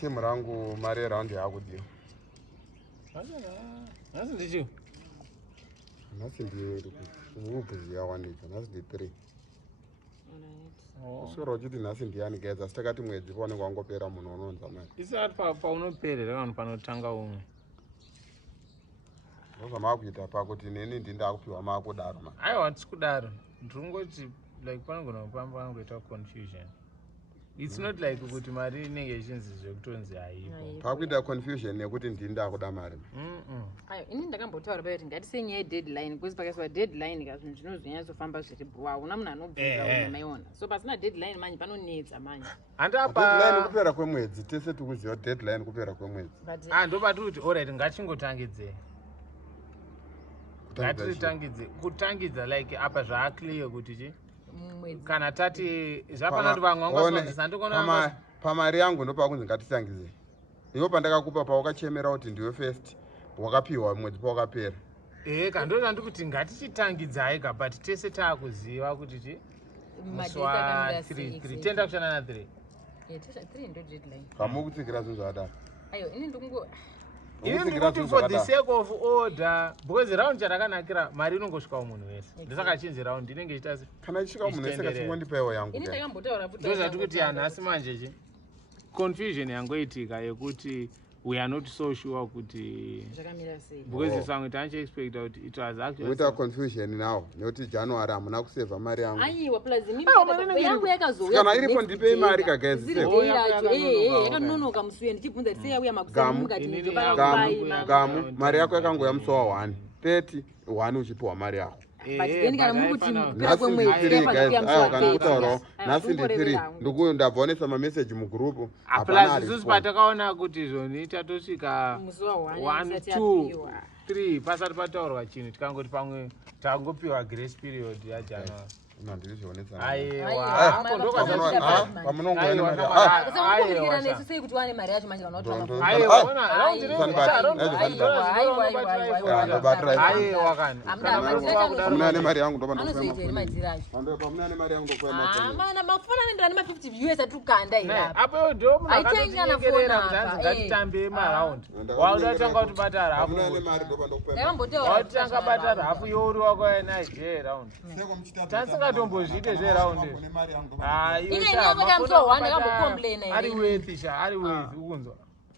Timu rangu mari raundi yakudio. Nasi ndicho. Nasi ndiyo ubuzi yawanika. Nasi ndi 3. Soro chiti nasi ndiyani geza sitakati mwedzi pone kwangopera munhu unonza mari. Isati paunoperera vanhu panotanga umwe. Ndozama kuita pakuti neni ndindakupiwa makudaro mari. Aiwa tikudaro. Ndringoti like panogona kupamba ngoita confusion. It's not like kuti mari inenge ichinzi zvekutonzi haipo. Pakuita confusion nekuti ndindakuda mari. Ayo ini ndakambotaura kuti ngati nyaya deadline kwezi pakaiswa deadline ka zvinhu zvinozonyanyofamba zviri bwa una munhu anobvunza unaiona. So pasina deadline manje panonetsa manje. Andapa deadline kupera kwemwedzi tese tikuziva deadline kupera kwemwedzi. Ndopa kuti alright ngachingotangidze. Ngatitangidze kutangidza like apa zvaaclear kuti chi kana tati zvapana kuti vamwe vangasondisa ndikona pamari yangu ndopakunzi ngatitangidze. Iwo pandakakupa paukachemera kuti ndiwe first wakapiwa mwedzi pawakapera. Kandoda ndikuti ngatichitangidzai ka but tese taakuziva kuti chi muswa 3 tenda kushana na 3. Tesha 3 ndo deadline. Kamukutsikira zvinhu zvadaro. Ayo ini ndikungo Even for the sake of order, because round charakanakira mari inongosvika munhu wese. Ndisaka chinzi round inenge ichitasi. Kana ichisvika munhu wese kachingondipaiwo yangu. ini ndakambotaura kuti Ndozvati kuti nhasi manje chi confusion yangoitika yekuti we are not so sure kuti zvakamira sei. because sangu tanche expect that it was actually Wita confusion now. Nekuti January hamuna kuseva mari yangu. Aiwa plus mimi yangu yakazouya. Kana iripo ndipei mari kagezi. Yakanonoka musuye ndichibvunza sei yauya makusamu ngati gamu mari yako yakangoya musi wa 1 30 1 uchipiwa mari yako. But kana mukuti pera kwemwedzi kana kutaura nasi ndi 3 ndikuyo ndabvonesa ma message mu group apana isusu patakaona kuti zvoniita tosvika musi wa 1 2 3 pasati pataurwa chinhu tikangoti pamwe tangopiwa grace period yaJanuary. Ndizvionesa. Aiwa hapo ndo pamunongoenda mari. Aiwa nesu sei kuti wane mari yacho manje vanotora. Aiwa ona round aiwa kana pamuna nemari yangu ndopa anozoita iri madziracho. pamuna nemari yangu ndokwema Mana mafona nendira nema 50 US atukanda ira. apo ndo munhu akatinyengerera kuti hanzi ngatitambe maround waudotanga kuti batara hapo pamuna nemari ndopa ndokwema Ndakambotaura watanga batara hapo yori wako yana je round tasingatongozviite zveraundi nemari yangu ine nyako tamso 1 akambocomplaina ari worth ukunzwa